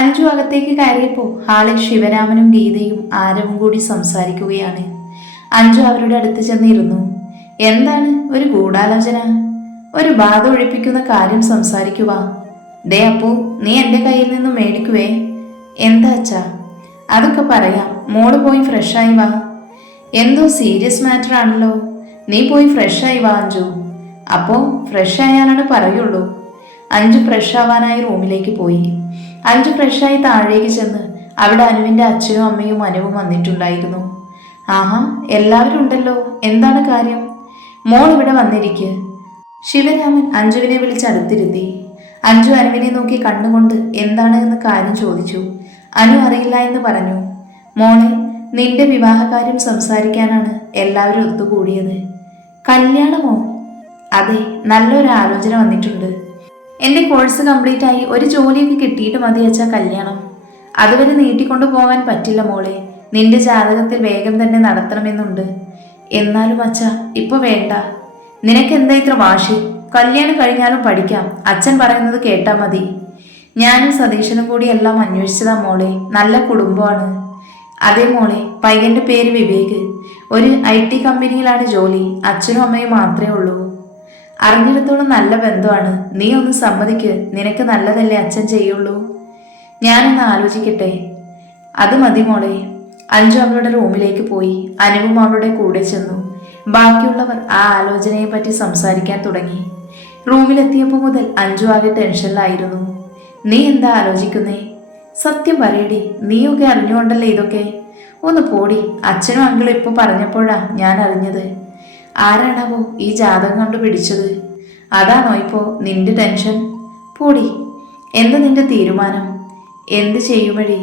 അഞ്ജു അകത്തേക്ക് കയറിയപ്പോൾ ഹാളിൽ ശിവരാമനും ഗീതയും ആരവും കൂടി സംസാരിക്കുകയാണ്. അഞ്ജു അവരുടെ അടുത്ത് ചെന്നിരുന്നു. എന്താണ്? ഒരു ഗൂഢാലോചന? ഒരു ബാധ ഒഴിപ്പിക്കുന്ന കാര്യം സംസാരിക്കുക. ദേ അപ്പോ നീ എന്റെ കയ്യിൽ നിന്ന് മേടിക്കുവേ. എന്താ അച്ഛാ? അതൊക്കെ പറയാം. മോൾ പോയി ഫ്രഷായി വാ. എന്തോ സീരിയസ് മാറ്റർ ആണല്ലോ. നീ പോയി ഫ്രഷായി വാ അഞ്ജു. അപ്പോ ഫ്രഷ് ആയാലാണ് പറയുള്ളൂ. അഞ്ചു ഫ്രഷ് ആവാനായി റൂമിലേക്ക് പോയി. അഞ്ചു ഫ്രഷായി താഴേക്ക് ചെന്ന് അവിടെ അനുവിന്റെ അച്ഛനും അമ്മയും അനുവും വന്നിട്ടുണ്ടായിരുന്നു. ആഹാ എല്ലാവരും ഉണ്ടല്ലോ. എന്താണ് കാര്യം? മോൾ ഇവിടെ വന്നിരിക്കുക ശിവരാമൻ അഞ്ജുവിനെ വിളിച്ച് അടുത്തിരുത്തി. അഞ്ജു അനുവിനെ നോക്കി കണ്ണുകൊണ്ട് എന്താണ് എന്ന് കാര്യം ചോദിച്ചു. അനു അറിയില്ല എന്ന് പറഞ്ഞു. മോളെ നിന്റെ വിവാഹകാര്യം സംസാരിക്കാനാണ് എല്ലാവരും ഒത്തുകൂടിയത്. കല്യാണമോ? അതെ നല്ലൊരു ആലോചന വന്നിട്ടുണ്ട്. എന്റെ കോഴ്സ് കംപ്ലീറ്റ് ആയി ഒരു ജോലിയൊക്കെ കിട്ടിയിട്ട് മതി അച്ഛാ കല്യാണം. അതുവരെ നീട്ടിക്കൊണ്ടു പോകാൻ പറ്റില്ല മോളെ. നിന്റെ ജാതകത്തിൽ വേഗം തന്നെ നടത്തണമെന്നുണ്ട്. എന്നാലും അച്ഛ ഇപ്പൊ വേണ്ട. നിനക്ക് എന്താ ഇത്ര വാശി? കല്യാണം കഴിഞ്ഞാലും പഠിക്കാം. അച്ഛൻ പറയുന്നത് കേട്ടാ മതി. ഞാനും സതീശനും കൂടി എല്ലാം അന്വേഷിച്ചതാ മോളെ. നല്ല കുടുംബമാണ്. അതേ മോളെ പയ്യന്റെ പേര് വിവേക്. ഒരു ഐ ടി കമ്പനിയിലാണ് ജോലി. അച്ഛനും അമ്മയും മാത്രമേ ഉള്ളൂ. അറിഞ്ഞിടത്തോളം നല്ല ബന്ധമാണ്. നീ ഒന്ന് സമ്മതിക്ക്. നിനക്ക് നല്ലതല്ലേ അച്ഛൻ ചെയ്യുള്ളൂ? ഞാനൊന്ന് ആലോചിക്കട്ടെ. അത് മതി മോളെ. അഞ്ചു അവളുടെ റൂമിലേക്ക് പോയി. അനുവും അവളുടെ കൂടെ ചെന്നു. ബാക്കിയുള്ളവർ ആ ആലോചനയെ പറ്റി സംസാരിക്കാൻ തുടങ്ങി. റൂമിലെത്തിയപ്പോൾ മുതൽ അഞ്ചു ആകെ ടെൻഷനിലായിരുന്നു. നീ എന്താ ആലോചിക്കുന്നേ? സത്യം പറയടി. നീയൊക്കെ അറിഞ്ഞുകൊണ്ടല്ലേ ഇതൊക്കെ? ഒന്ന് പോടി. അച്ഛനും അങ്കിളും ഇപ്പൊ പറഞ്ഞപ്പോഴാ ഞാൻ അറിഞ്ഞത്. ആരാണാവോ ഈ ജാതകം കൊണ്ട് പിടിച്ചത്? അതാണോ ഇപ്പോ നിന്റെ ടെൻഷൻ പൂടി. എന്ത് നിന്റെ തീരുമാനം? എന്ത് ചെയ്യുമഴി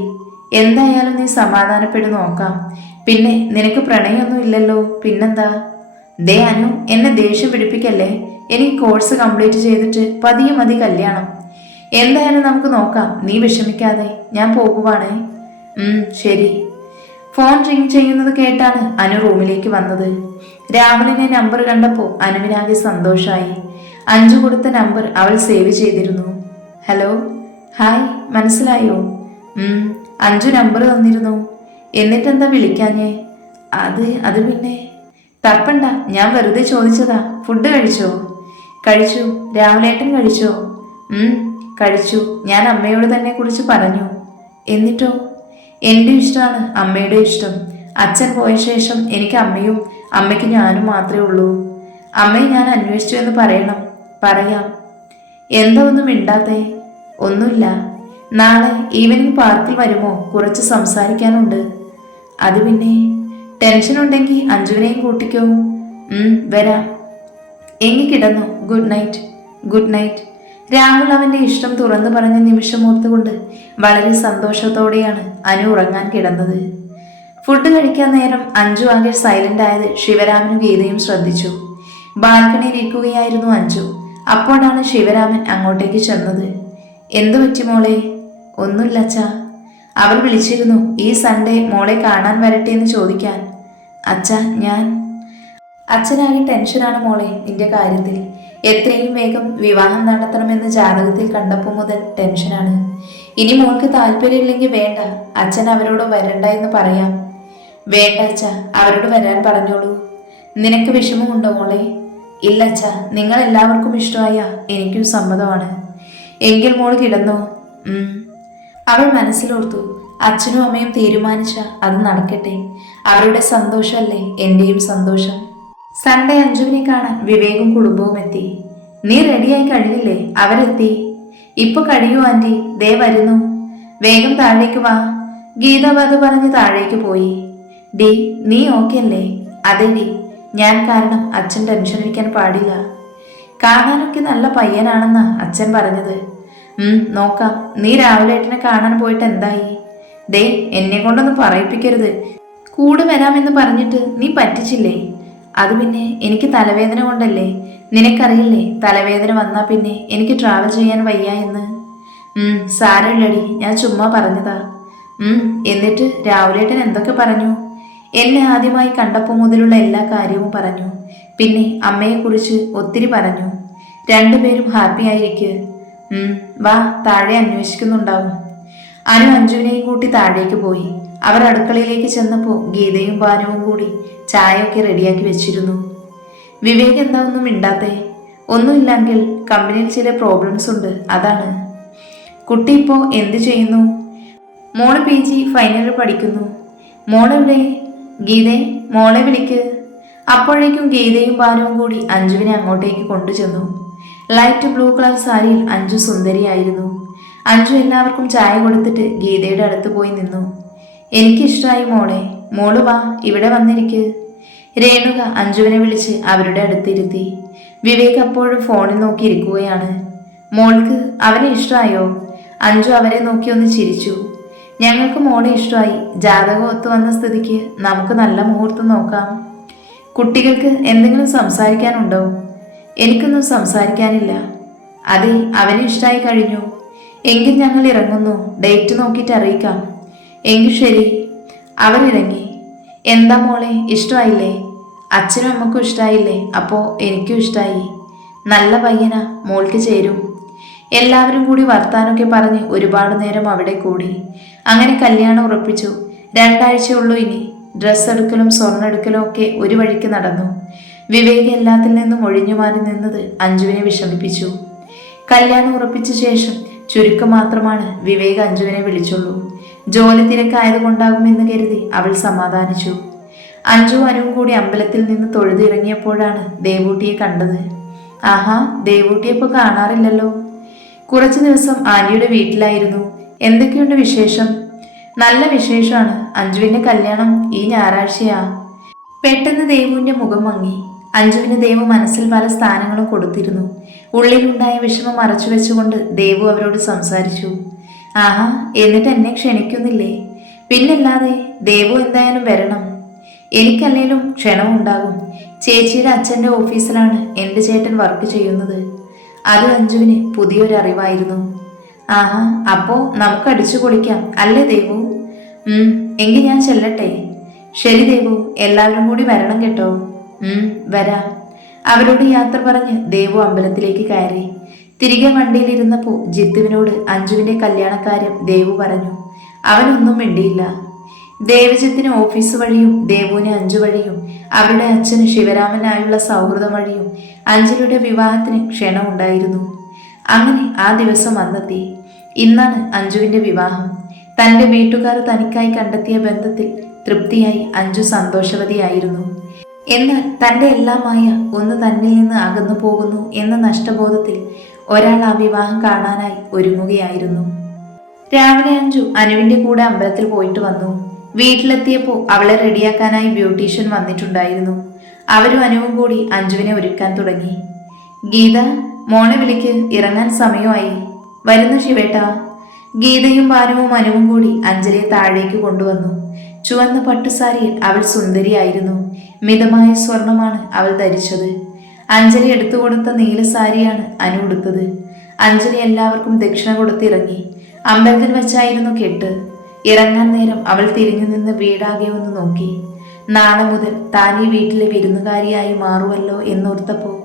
എന്തായാലും നീ സമാധാനപ്പെട്ട് നോക്കാം. പിന്നെ നിനക്ക് പ്രണയമൊന്നും ഇല്ലല്ലോ. പിന്നെന്താ? ദേ അനു എന്നെ ദേഷ്യം പിടിപ്പിക്കല്ലേ? എനിക്ക് കോഴ്സ് കംപ്ലീറ്റ് ചെയ്തിട്ട് പതിയെ മതി കല്യാണം. എന്തായാലും നമുക്ക് നോക്കാം. നീ വിഷമിക്കാതെ ഞാൻ പോകുവാണേ. ശരി. ഫോൺ റിംഗ് ചെയ്യുന്നത് കേട്ടാണ് അനു റൂമിലേക്ക് വന്നത്. രാഹുലിനെ നമ്പർ കണ്ടപ്പോൾ അനുവിനാകെ സന്തോഷമായി അഞ്ചു കൊടുത്ത നമ്പർ അവൾ സേവ് ചെയ്തിരുന്നു. ഹലോ? ഹായ് മനസ്സിലായോ? അഞ്ചു നമ്പർ തന്നിരുന്നു. എന്നിട്ടെന്താ വിളിക്കാഞ്ഞേ? അത് അത് പിന്നെ. തപ്പണ്ട ഞാൻ വെറുതെ ചോദിച്ചതാ. ഫുഡ് കഴിച്ചോ? കഴിച്ചു. രാഹുലേട്ടൻ കഴിച്ചോ? കഴിച്ചു. ഞാൻ അമ്മയോട് തന്നെ കുറിച്ച് പറഞ്ഞു. എന്നിട്ടോ? എന്റെ ഇഷ്ടമാണ് അമ്മയുടെ ഇഷ്ടം. അച്ഛൻ പോയ ശേഷം എനിക്ക് അമ്മയും അമ്മയ്ക്ക് ഞാനും മാത്രമേ ഉള്ളൂ. അമ്മയെ ഞാൻ അന്വേഷിച്ചു എന്ന് പറയണം. പറയാം. എന്താ ഒന്നും മിണ്ടാത്തേ? ഒന്നുമില്ല. നാളെ ഈവനിങ് പാർക്കിൽ വരുമോ? കുറച്ച് സംസാരിക്കാനുണ്ട്. അത് പിന്നെ ടെൻഷൻ ഉണ്ടെങ്കിൽ അഞ്ജുവിനെയും കൂട്ടിക്കോ. വരാം. എങ്ങി കിടന്നു. Good night good night Rahul അവന്റെ ഇഷ്ടം തുറന്നു പറഞ്ഞ നിമിഷം ഓർത്തുകൊണ്ട് വളരെ സന്തോഷത്തോടെയാണ് അനു ഉറങ്ങാൻ കിടന്നത്. ഫുഡ് കഴിക്കാൻ നേരം അഞ്ജു ആകെ സൈലന്റ് ആയത് ശിവരാമനും ഗീതയും ശ്രദ്ധിച്ചു. ബാൽക്കണിയിൽ ഇരിക്കുകയായിരുന്നു അഞ്ജു. അപ്പോഴാണ് ശിവരാമൻ അങ്ങോട്ടേക്ക് ചെന്നത്. എന്തു പറ്റി മോളെ? ഒന്നുമില്ല അച്ഛാ. അവൾ വിളിച്ചിരുന്നു ഈ സൺഡേ മോളെ കാണാൻ വരട്ടെ എന്ന് ചോദിക്കാൻ. അച്ഛ ഞാൻ. അച്ഛനാകെ ടെൻഷനാണ് മോളെ നിന്റെ കാര്യത്തിൽ. എത്രയും വേഗം വിവാഹം നടത്തണമെന്ന് ജാതകത്തിൽ കണ്ടപ്പോൾ മുതൽ ടെൻഷനാണ്. ഇനി മോൾക്ക് താല്പര്യമില്ലെങ്കിൽ വേണ്ട അച്ഛൻ അവരോട് വരണ്ട എന്ന് പറയാം. വേണ്ട അച്ഛ അവരോട് വരാൻ പറഞ്ഞോളൂ. നിനക്ക് വിഷമമുണ്ടോ മോളെ? ഇല്ല അച്ഛ നിങ്ങൾ എല്ലാവർക്കും ഇഷ്ടമായ എനിക്കും സമ്മതമാണ്. എങ്കിൽ മോൾ കിടന്നോ? അവൾ മനസ്സിലോർത്തു അച്ഛനും അമ്മയും തീരുമാനിച്ച അത് നടക്കട്ടെ. അവരുടെ സന്തോഷമല്ലേ എന്റെയും സന്തോഷം. സൺഡേ അഞ്ജുവിനെ കാണാൻ വിവേകും കുടുംബവും എത്തി. നീ റെഡിയായി കഴിഞ്ഞില്ലേ അവരെത്തി. ഇപ്പൊ കഴിയൂ ആന്റി. ദേ വരുന്നു. വേഗം താഴേക്ക് വാ. ഗീത അത് പറഞ്ഞ് താഴേക്ക് പോയി. ഡി നീ ഓക്കെ അല്ലേ? അതെ ഡി. ഞാൻ കാരണം അച്ഛൻ ടെൻഷൻ അടിക്കാൻ പാടില്ല. കാണാനൊക്കെ നല്ല പയ്യനാണെന്നാ അച്ഛൻ പറഞ്ഞത്. നോക്കാം. നീ രാവിലെ ഏട്ടനെ കാണാൻ പോയിട്ട് എന്തായി? ദേ എന്നെ കൊണ്ടൊന്നും പറയിപ്പിക്കരുത്. കൂടെ വരാമെന്ന് പറഞ്ഞിട്ട് നീ പറ്റിച്ചില്ലേ? അത് പിന്നെ എനിക്ക് തലവേദന കൊണ്ടല്ലേ? നിനക്കറിയില്ലേ തലവേദന വന്നാ പിന്നെ എനിക്ക് ട്രാവൽ ചെയ്യാൻ വയ്യ എന്ന്? സാരമില്ലടി ഞാൻ ചുമ്മാ പറഞ്ഞതാ. എന്നിട്ട് രാവിലേട്ടൻ എന്തൊക്കെ പറഞ്ഞു? എന്നെ ആദ്യമായി കണ്ടപ്പോൾ മുതലുള്ള എല്ലാ കാര്യവും പറഞ്ഞു. പിന്നെ അമ്മയെക്കുറിച്ച് ഒത്തിരി പറഞ്ഞു. രണ്ടുപേരും ഹാപ്പി ആയിരിക്കുക വാ താഴെ അന്വേഷിക്കുന്നുണ്ടാവും. അനു അഞ്ജുവിനെയും കൂട്ടി താഴേക്ക് പോയി. അവർ അടുക്കളയിലേക്ക് ചെന്നപ്പോൾ ഗീതയും ഭാനുവും കൂടി ചായയൊക്കെ റെഡിയാക്കി വെച്ചിരുന്നു. വിവേക് എന്താ ഒന്നും മിണ്ടാത്തേ? ഒന്നുമില്ലെങ്കിൽ കമ്പനിയിൽ ചില പ്രോബ്ലംസ് ഉണ്ട് അതാണ്. കുട്ടി ഇപ്പോൾ എന്ത് ചെയ്യുന്നു? മോൾ പി ജി ഫൈനലിൽ പഠിക്കുന്നു. മോളെവിടെ? ഗീതേ മോളെ വിളിക്ക്. അപ്പോഴേക്കും ഗീതയും ഭാരവും കൂടി അഞ്ജുവിനെ അങ്ങോട്ടേക്ക് കൊണ്ടുചെന്നു. ലൈറ്റ് ബ്ലൂ കളർ സാരിയിൽ അഞ്ജു സുന്ദരിയായിരുന്നു. അഞ്ജു എല്ലാവർക്കും ചായ കൊടുത്തിട്ട് ഗീതയുടെ അടുത്ത് പോയി നിന്നു. എനിക്കിഷ്ടമായി മോളെ. മോൾ വാ ഇവിടെ വന്നിരിക്ക്. രേണുക അഞ്ജുവിനെ വിളിച്ച് അവരുടെ അടുത്തിരുത്തി. വിവേക് അപ്പോഴും ഫോണിൽ നോക്കിയിരിക്കുകയാണ് മോൾക്ക് അവനെ ഇഷ്ടമായോ? അഞ്ജു അവരെ നോക്കി ഒന്ന് ചിരിച്ചു. ഞങ്ങൾക്ക് മോളെ ഇഷ്ടമായി. ജാതകം ഒത്തു വന്ന സ്ഥിതിക്ക് നമുക്ക് നല്ല മുഹൂർത്തം നോക്കാം. കുട്ടികൾക്ക് എന്തെങ്കിലും സംസാരിക്കാനുണ്ടോ? എനിക്കൊന്നും സംസാരിക്കാനില്ല. അതെ അവനെ ഇഷ്ടമായി കഴിഞ്ഞു. എങ്കിൽ ഞങ്ങൾ ഇറങ്ങുന്നു. ഡേറ്റ് നോക്കിയിട്ട് അറിയിക്കാം. എങ്കിൽ ശരി അവരിറങ്ങി എന്താ മോളെ ഇഷ്ടമായില്ലേ? അച്ഛനും അമ്മക്കും ഇഷ്ടമായില്ലേ അപ്പോൾ എനിക്കും ഇഷ്ടമായി നല്ല പയ്യനാ മോൾക്ക് ചേരും. എല്ലാവരും കൂടി വർത്താനൊക്കെ പറഞ്ഞ് ഒരുപാട് നേരം അവിടെ കൂടി. അങ്ങനെ കല്യാണം ഉറപ്പിച്ചു. രണ്ടാഴ്ചയുള്ളൂ ഇനി. ഡ്രസ്സ് എടുക്കലും സ്വർണം എടുക്കലും ഒക്കെ ഒരു വഴിക്ക് നടന്നു. വിവേക് എല്ലാത്തിൽ നിന്നും ഒഴിഞ്ഞു മാറി നിന്നത് അഞ്ജുവിനെ വിഷമിപ്പിച്ചു. കല്യാണം ഉറപ്പിച്ച ശേഷം ചുരുക്കം മാത്രമാണ് വിവേക് അഞ്ജുവിനെ വിളിച്ചുള്ളൂ. ജോലി തിരക്കായതുകൊണ്ടാകുമെന്ന് കരുതി അവൾ സമാധാനിച്ചു. അഞ്ജു അനുവും കൂടി അമ്പലത്തിൽ നിന്ന് തൊഴുതിറങ്ങിയപ്പോഴാണ് ദേവൂട്ടിയെ കണ്ടത്. ആഹാ ദേവൂട്ടിയെ ഇപ്പോൾ കാണാറില്ലല്ലോ. കുറച്ചു ദിവസം ആന്റിയുടെ വീട്ടിലായിരുന്നു. എന്തൊക്കെയുണ്ട് വിശേഷം? നല്ല വിശേഷമാണ്. അഞ്ജുവിന്റെ കല്യാണം ഈ ഞായറാഴ്ചയാ. പെട്ടെന്ന് ദേവുവിന്റെ മുഖം മങ്ങി. അഞ്ജുവിന് ദേവു മനസ്സിൽ പല സ്ഥാനങ്ങളും കൊടുത്തിരുന്നു. ഉള്ളിലുണ്ടായ വിഷമം മറച്ചു വെച്ചുകൊണ്ട് ദേവു അവരോട് സംസാരിച്ചു. ആഹാ എന്നിട്ട് എന്നെ ക്ഷണിക്കുന്നില്ലേ? പിന്നല്ലാതെ ദേവു എന്തായാലും വരണം. എനിക്കല്ലേലും ക്ഷണം ഉണ്ടാകും. ചേച്ചിയുടെ അച്ഛന്റെ ഓഫീസിലാണ് എന്റെ ചേട്ടൻ വർക്ക് ചെയ്യുന്നത്. അത് അഞ്ജുവിന് പുതിയൊരു അറിവായിരുന്നു. ആഹാ അപ്പോ നമുക്ക് അടിച്ചു പൊളിക്കാം അല്ലേ ദേവു? എങ്കിൽ ഞാൻ ചെല്ലട്ടെ. ശരി ദേവു എല്ലാവരും കൂടി വരണം കേട്ടോ. വരാം. അവരോട് യാത്ര പറഞ്ഞ് ദേവു അമ്പലത്തിലേക്ക് കയറി. തിരികെ വണ്ടിയിലിരുന്നപ്പോൾ ജിത്തുവിനോട് അഞ്ജുവിന്റെ കല്യാണക്കാര്യം ദേവു പറഞ്ഞു. അവനൊന്നും മിണ്ടിയില്ല. ദേവജിത്തിന് ഓഫീസ് വഴിയും ദേവുവിന് അഞ്ചു വഴിയും അവരുടെ അച്ഛന് ശിവരാമനായുള്ള സൗഹൃദം വഴിയും അഞ്ജലിയുടെ വിവാഹത്തിന് ക്ഷണമുണ്ടായിരുന്നു അങ്ങനെ ആ ദിവസം വന്നെത്തി. ഇന്നാണ് അഞ്ജുവിന്റെ വിവാഹം. തന്റെ വീട്ടുകാർ തനിക്കായി കണ്ടെത്തിയ ബന്ധത്തിൽ തൃപ്തിയായി അഞ്ജു സന്തോഷവതിയായിരുന്നു. എന്നാൽ തന്റെ എല്ലാമായ ഒന്ന് തന്നിൽ നിന്ന് അകന്നു പോകുന്നു എന്ന നഷ്ടബോധത്തിൽ ഒരാൾ ആ വിവാഹം കാണാനായി ഒരുങ്ങുകയായിരുന്നു. രാവിലെ അഞ്ചു അനുവിന്റെ കൂടെ അമ്പലത്തിൽ പോയിട്ട് വന്നു. വീട്ടിലെത്തിയപ്പോൾ അവളെ റെഡിയാക്കാനായി ബ്യൂട്ടീഷ്യൻ വന്നിട്ടുണ്ടായിരുന്നു. അവരും അനുവും കൂടി അഞ്ജുവിനെ ഒരുക്കാൻ തുടങ്ങി. ഗീത മോളെ വിളിക്ക് ഇറങ്ങാൻ സമയമായി. വരുന്നു ശിവേട്ട. ഗീതയും ഭാരവും അനുവും കൂടി അഞ്ജലിയെ താഴേക്ക് കൊണ്ടുവന്നു. ചുവന്ന പട്ടുസാരിയിൽ അവൾ സുന്ദരിയായിരുന്നു. മിതമായ സ്വർണമാണ് അവൾ ധരിച്ചത്. അഞ്ജലി എടുത്തു കൊടുത്ത നീല സാരിയാണ് അനു ഉടുത്തത്. അഞ്ജലി എല്ലാവർക്കും ദക്ഷിണ കൊടുത്തിറങ്ങി അമ്പലത്തിൽ വെച്ചായിരുന്നു കെട്ട്. ഇറങ്ങാൻ നേരം അവൾ തിരിഞ്ഞു നിന്ന് വീടാകെ ഒന്ന് നോക്കി. നാളെ മുതൽ താൻ ഈ വീട്ടിലെ വിരുന്നുകാരിയായി മാറുമല്ലോ എന്നോർത്തപ്പോൾ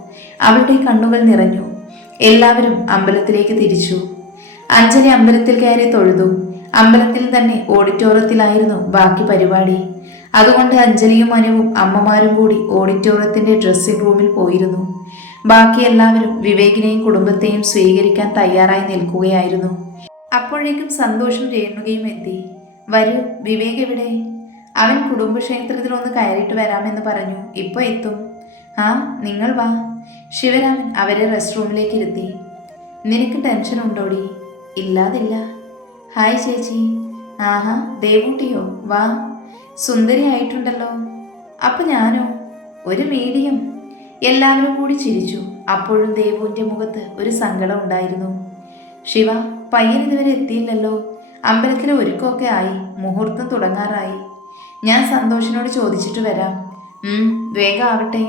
അവളുടെ കണ്ണുകൾ നിറഞ്ഞു. എല്ലാവരും അമ്പലത്തിലേക്ക് തിരിച്ചു. അഞ്ജലി അമ്പലത്തിൽ കയറി തൊഴുതു. അമ്പലത്തിൽ തന്നെ ഓഡിറ്റോറിയത്തിലായിരുന്നു ബാക്കി പരിപാടി. അതുകൊണ്ട് അഞ്ജലിയും അനുവും അമ്മമാരും കൂടി ഓഡിറ്റോറിയത്തിന്റെ ഡ്രസ്സിംഗ് റൂമിൽ പോയിരുന്നു. ബാക്കി എല്ലാവരും വിവേകിനെയും കുടുംബത്തെയും സ്വീകരിക്കാൻ തയ്യാറായി നിൽക്കുകയായിരുന്നു. അപ്പോഴേക്കും സന്തോഷം രേണുകയും എത്തി. വരൂ വിവേക് എവിടെ? അവൻ കുടുംബക്ഷേത്രത്തിൽ ഒന്ന് കയറിയിട്ട് വരാമെന്ന് പറഞ്ഞു. ഇപ്പൊ എത്തും. ആ നിങ്ങൾ വാ. ശിവരാമൻ അവരെ റെസ്റ്റ് റൂമിലേക്ക് ഇരുത്തി. നിനക്ക് ടെൻഷൻ ഉണ്ടോടി? ഇല്ലാതില്ല. ഹായ് ചേച്ചി. ആഹാ ദേവൂട്ടിയോ? വാ. സുന്ദരിയായിട്ടുണ്ടല്ലോ. അപ്പൊ ഞാനോ? ഒരു മീഡിയം. എല്ലാവരും കൂടി ചിരിച്ചു. അപ്പോഴും ദേവുവിന്റെ മുഖത്ത് ഒരു സങ്കടം ഉണ്ടായിരുന്നു. ശിവ പയ്യൻ ഇതുവരെ എത്തിയില്ലല്ലോ. അമ്പലത്തിലെ ഒരുക്കമൊക്കെ ആയി. മുഹൂർത്തം തുടങ്ങാറായി. ഞാൻ സന്തോഷിനോട് ചോദിച്ചിട്ട് വരാം. വേഗം ആവട്ടെ.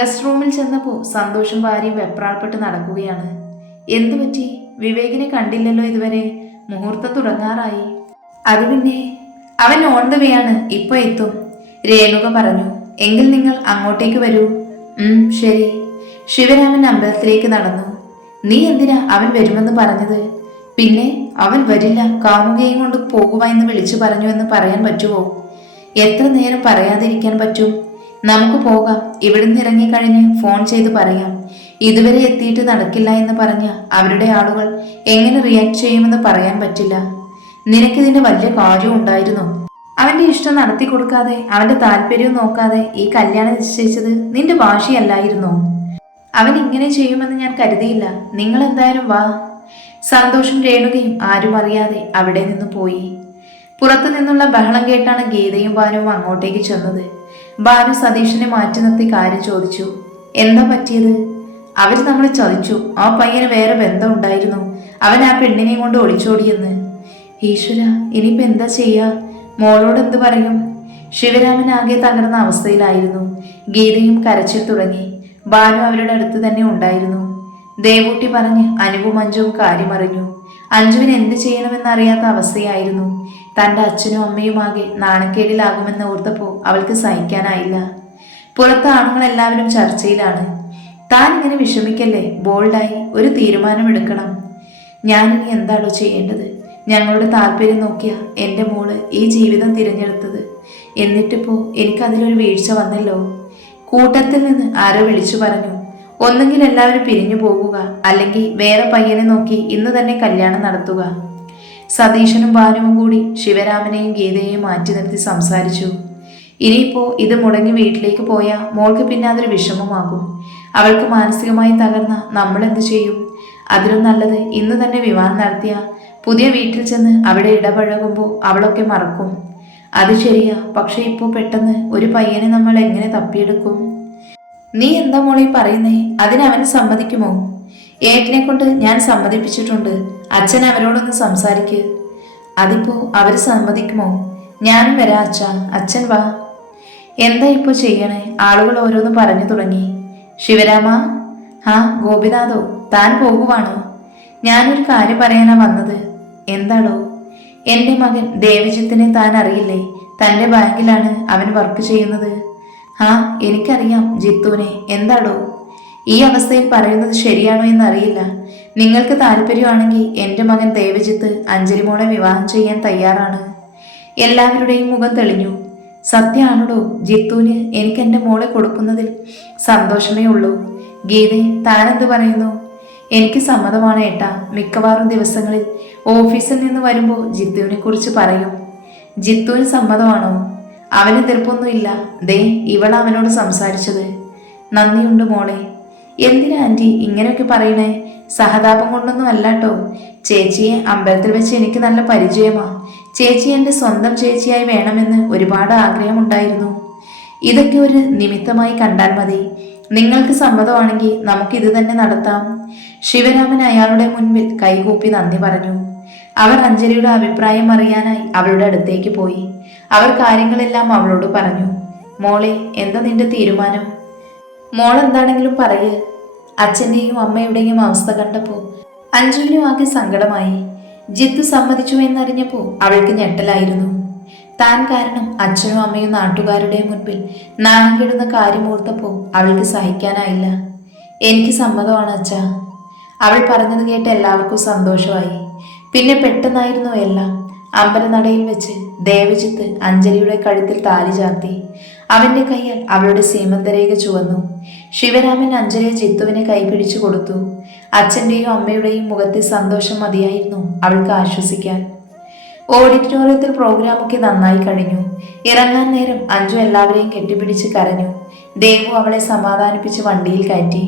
റെസ്റ്റ് റൂമിൽ ചെന്നപ്പോൾ സന്തോഷം ഭാര്യയും വെപ്രാൾപ്പെട്ട് നടക്കുകയാണ്. എന്തു പറ്റി വിവേകിനെ കണ്ടില്ലല്ലോ ഇതുവരെ. മുഹൂർത്തം തുടങ്ങാറായി. അത് പിന്നെ അവൻ ഓൺ ദ വേ ആണ് ഇപ്പൊ എത്തും. രേണുക പറഞ്ഞു എങ്കിൽ നിങ്ങൾ അങ്ങോട്ടേക്ക് വരൂ. ശരി. ശിവരാമൻ അമ്പലത്തിലേക്ക് നടന്നു. നീ എന്തിനാ അവൻ വരുമെന്ന് പറഞ്ഞത്? പിന്നെ അവൻ വരില്ല. കാമുകയും കൊണ്ട് പോകുക എന്ന് വിളിച്ചു പറഞ്ഞു എന്ന് പറയാൻ പറ്റുമോ? എത്ര നേരം പറയാതിരിക്കാൻ പറ്റും? നമുക്ക് പോകാം. ഇവിടുന്ന് ഇറങ്ങിക്കഴിഞ്ഞ് ഫോൺ ചെയ്ത് പറയാം. ഇതുവരെ എത്തിയിട്ട് നടക്കില്ല എന്ന് പറഞ്ഞ അവരുടെ ആളുകൾ എങ്ങനെ റിയാക്ട് ചെയ്യുമെന്ന് പറയാൻ പറ്റില്ല. നിനക്കിതിന്റെ വലിയ കാര്യം ഉണ്ടായിരുന്നു അവന്റെ ഇഷ്ടം നടത്തി കൊടുക്കാതെ അവന്റെ താല്പര്യവും നോക്കാതെ ഈ കല്യാണം നിശ്ചയിച്ചത് നിന്റെ ഭാഷയല്ലായിരുന്നോ അവൻ ഇങ്ങനെ ചെയ്യുമെന്ന് ഞാൻ കരുതിയില്ല. നിങ്ങൾ എന്തായാലും വാ. സന്തോഷം രേണുകയും ആരും അറിയാതെ അവിടെ നിന്ന് പോയി. പുറത്തു നിന്നുള്ള ബഹളം കേട്ടാണ് ഗീതയും ഭാനുവും അങ്ങോട്ടേക്ക് ചെന്നത്. ഭാനു സതീഷിനെ മാറ്റി നിർത്തി കാര്യം ചോദിച്ചു. എന്താ പറ്റിയത്? അവർ നമ്മളെ ചതിച്ചു. ആ പയ്യന് വേറെ ബന്ധം ഉണ്ടായിരുന്നു. അവൻ ആ പെണ്ണിനെയും കൊണ്ട് ഒളിച്ചോടിയെന്ന് ഈശ്വര ഇനിയിപ്പോ എന്താ ചെയ്യുക മോളോട് എന്ത് പറയും? ശിവരാമൻ ആകെ തകർന്ന അവസ്ഥയിലായിരുന്നു. ഗീതയും കരച്ചിൽ തുടങ്ങി. ബാലു അവരുടെ അടുത്ത് തന്നെ ഉണ്ടായിരുന്നു. ദേവൂട്ടി പറഞ്ഞ് അനുവും അഞ്ജുവും കാര്യമറിഞ്ഞു. അഞ്ജുവിന് എന്ത് ചെയ്യണമെന്നറിയാത്ത അവസ്ഥയായിരുന്നു. തന്റെ അച്ഛനും അമ്മയും ആകെ നാണക്കേടിലാകുമെന്ന് ഓർത്തപ്പോൾ അവൾക്ക് സഹിക്കാനായില്ല. പുറത്ത് ആണുങ്ങളെല്ലാവരും ചർച്ചയിലാണ്. താൻ ഇങ്ങനെ വിഷമിക്കല്ലേ? ബോൾഡായി ഒരു തീരുമാനമെടുക്കണം. ഞാനിനി എന്താണോ ചെയ്യേണ്ടത്? ഞങ്ങളുടെ താല്പര്യം നോക്കിയ എന്റെ മോൾ ഈ ജീവിതം തിരഞ്ഞെടുത്തത്. എന്നിട്ടിപ്പോൾ എനിക്കതിലൊരു വീഴ്ച വന്നല്ലോ. കൂട്ടത്തിൽ നിന്ന് ആരോ വിളിച്ചു പറഞ്ഞു ഒന്നെങ്കിൽ എല്ലാവരും പിരിഞ്ഞു പോകുക അല്ലെങ്കിൽ വേറെ പയ്യനെ നോക്കി ഇന്ന് തന്നെ കല്യാണം നടത്തുക. സതീശനും ഭാനുവും കൂടി ശിവരാമനെയും ഗീതയെയും മാറ്റി നിർത്തി സംസാരിച്ചു. ഇനിയിപ്പോ ഇത് മുടങ്ങി വീട്ടിലേക്ക് പോയാൽ മോൾക്ക് പിന്നെ അതൊരു വിഷമമാകും. അവൾക്ക് മാനസികമായി തകർന്ന നമ്മൾ എന്ത് ചെയ്യും? അതിലും നല്ലത് ഇന്ന് തന്നെ വിവാഹം നടത്തിയ പുതിയ വീട്ടിൽ ചെന്ന് അവിടെ ഇടപഴകുമ്പോൾ അവളൊക്കെ മറക്കും. അത് ശരിയാ പക്ഷെ ഇപ്പോൾ പെട്ടെന്ന് ഒരു പയ്യനെ നമ്മൾ എങ്ങനെ തപ്പിയെടുക്കും? നീ എന്താ മോളി പറയുന്നേ? അതിനവൻ സമ്മതിക്കുമോ? ഏട്ടനെ കൊണ്ട് ഞാൻ സമ്മതിപ്പിച്ചിട്ടുണ്ട്. അച്ഛൻ അവരോടൊന്ന് സംസാരിക്ക്. അതിപ്പോ അവർ സമ്മതിക്കുമോ? ഞാനും വരാ അച്ഛ. അച്ഛൻ വാ. എന്താ ഇപ്പൊ ചെയ്യണേ? ആളുകൾ ഓരോന്ന് പറഞ്ഞു തുടങ്ങി. ശിവരാമ? ഹാ ഗോപിനാഥോ താൻ പോകുവാണോ? ഞാനൊരു കാര്യം പറയാനാ വന്നത്. എന്താടോ? എന്റെ മകൻ ദേവജിത്തിനെ താൻ അറിയില്ലേ? തന്റെ ബാങ്കിലാണ് അവൻ വർക്ക് ചെയ്യുന്നത്. ആ എനിക്കറിയാം ജിത്തുവിനെ. എന്താടോ? ഈ അവസ്ഥയിൽ പറയുന്നത് ശരിയാണോ എന്നറിയില്ല. നിങ്ങൾക്ക് താല്പര്യമാണെങ്കിൽ എന്റെ മകൻ ദേവജിത്ത് അഞ്ജലിമോളെ വിവാഹം ചെയ്യാൻ തയ്യാറാണ്. എല്ലാവരുടെയും മുഖം തെളിഞ്ഞു. സത്യമാണോടോ ജിത്തുവിന് എനിക്ക് എന്റെ മോളെ കൊടുക്കുന്നതിൽ സന്തോഷമേ ഉള്ളൂ. ഗീതെ താനെന്ത് പറയുന്നു? എനിക്ക് സമ്മതമാണ് ഏട്ടാ. മിക്കവാറും ദിവസങ്ങളിൽ ഓഫീസിൽ നിന്ന് വരുമ്പോൾ ജിത്തുവിനെ കുറിച്ച് പറയും. ജിത്തുവിന് സമ്മതമാണോ? അവന് തീർപ്പൊന്നുമില്ല ദേ ഇവൾ അവനോട് സംസാരിച്ചത്. നന്ദിയുണ്ട് മോളെ. എന്തിനാ ആന്റി ഇങ്ങനെയൊക്കെ പറയണേ? സഹതാപം കൊണ്ടൊന്നും അല്ലാട്ടോ. ചേച്ചിയെ അമ്പലത്തിൽ വെച്ച് എനിക്ക് നല്ല പരിചയമാ. ചേച്ചി എന്റെ സ്വന്തം ചേച്ചിയായി വേണമെന്ന് ഒരുപാട് ആഗ്രഹമുണ്ടായിരുന്നു. ഇതൊക്കെ ഒരു നിമിത്തമായി കണ്ടാൽ മതി. നിങ്ങൾക്ക് സമ്മതമാണെങ്കിൽ നമുക്ക് ഇത് തന്നെ നടത്താം. ശിവരാമൻ അയാളുടെ മുൻപിൽ കൈകൂപ്പി നന്ദി പറഞ്ഞു. അവർ അഞ്ജലിയുടെ അഭിപ്രായം അറിയാനായി അവളുടെ അടുത്തേക്ക് പോയി. അവർ കാര്യങ്ങളെല്ലാം അവളോട് പറഞ്ഞു. മോളെ എന്താ നിന്റെ തീരുമാനം? മോൾ എന്താണെങ്കിലും പറയ്. അച്ഛന്റെയും അമ്മയുടെയും അവസ്ഥ കണ്ടപ്പോൾ അഞ്ജുവിനും ആകെ സങ്കടമായി. ജിത്തു സമ്മതിച്ചു എന്നറിഞ്ഞപ്പോൾ അവൾക്ക് ഞെട്ടലായിരുന്നു. താൻ കാരണം അച്ഛനും അമ്മയും നാട്ടുകാരുടെ മുൻപിൽ നാണം കാര്യം ഓർത്തപ്പോൾ അവൾക്ക് സഹിക്കാനായില്ല. എനിക്ക് സമ്മതമാണ് അച്ഛ. അവൾ പറഞ്ഞത് കേട്ട് എല്ലാവർക്കും സന്തോഷമായി. പിന്നെ പെട്ടെന്നായിരുന്നു എല്ലാം. അമ്പലനടയിൽ വെച്ച് ദേവജിത്ത് അഞ്ജലിയുടെ കഴുത്തിൽ താലി ചാർത്തി. അവന്റെ കയ്യിൽ അവളുടെ സീമന്തരേഖ ചുവന്നു. ശിവരാമൻ അഞ്ജലിയെ ജിത്തുവിനെ കൈപിടിച്ചു കൊടുത്തു. അച്ഛന്റെയും അമ്മയുടെയും മുഖത്തെ സന്തോഷം മതിയായിരുന്നു അവൾക്ക് ആശ്വസിക്കാൻ. ഓഡിറ്റോറിയത്തിൽ പ്രോഗ്രാമൊക്കെ നന്നായി കഴിഞ്ഞു. ഇറങ്ങാൻ നേരം അഞ്ജു എല്ലാവരെയും കെട്ടിപ്പിടിച്ച് കരഞ്ഞു. ദേവു അവളെ സമാധാനിപ്പിച്ച് വണ്ടിയിൽ കയറ്റി.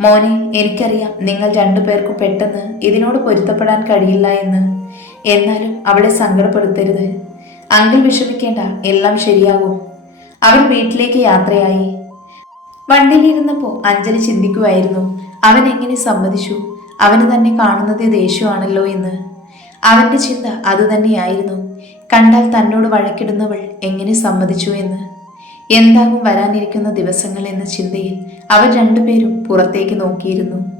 മോനെ എനിക്കറിയാം നിങ്ങൾ രണ്ടുപേർക്കും പെട്ടെന്ന് ഇതിനോട് പൊരുത്തപ്പെടാൻ കഴിയില്ല എന്ന്. എന്നാലും അവളെ സങ്കടപ്പെടുത്തരുത്. അങ്കിൾ വിഷമിക്കേണ്ട എല്ലാം ശരിയാകും അവൻ വീട്ടിലേക്ക് യാത്രയായി. വണ്ടിയിലിരുന്നപ്പോൾ അഞ്ജലി ചിന്തിക്കുമായിരുന്നു അവൻ എങ്ങനെ സമ്മതിച്ചു? അവന് തന്നെ കാണുന്നത് ദേഷ്യമാണല്ലോ എന്ന്. അവന്റെ ചിന്ത അതുതന്നെയായിരുന്നു. കണ്ടാൽ തന്നോട് വഴക്കിടുന്നവൾ എങ്ങനെ സമ്മതിച്ചു എന്ന്. എന്താകും വരാനിരിക്കുന്ന ദിവസങ്ങൾ എന്ന ചിന്തയിൽ അവർ രണ്ടുപേരും പുറത്തേക്ക് നോക്കിയിരുന്നു.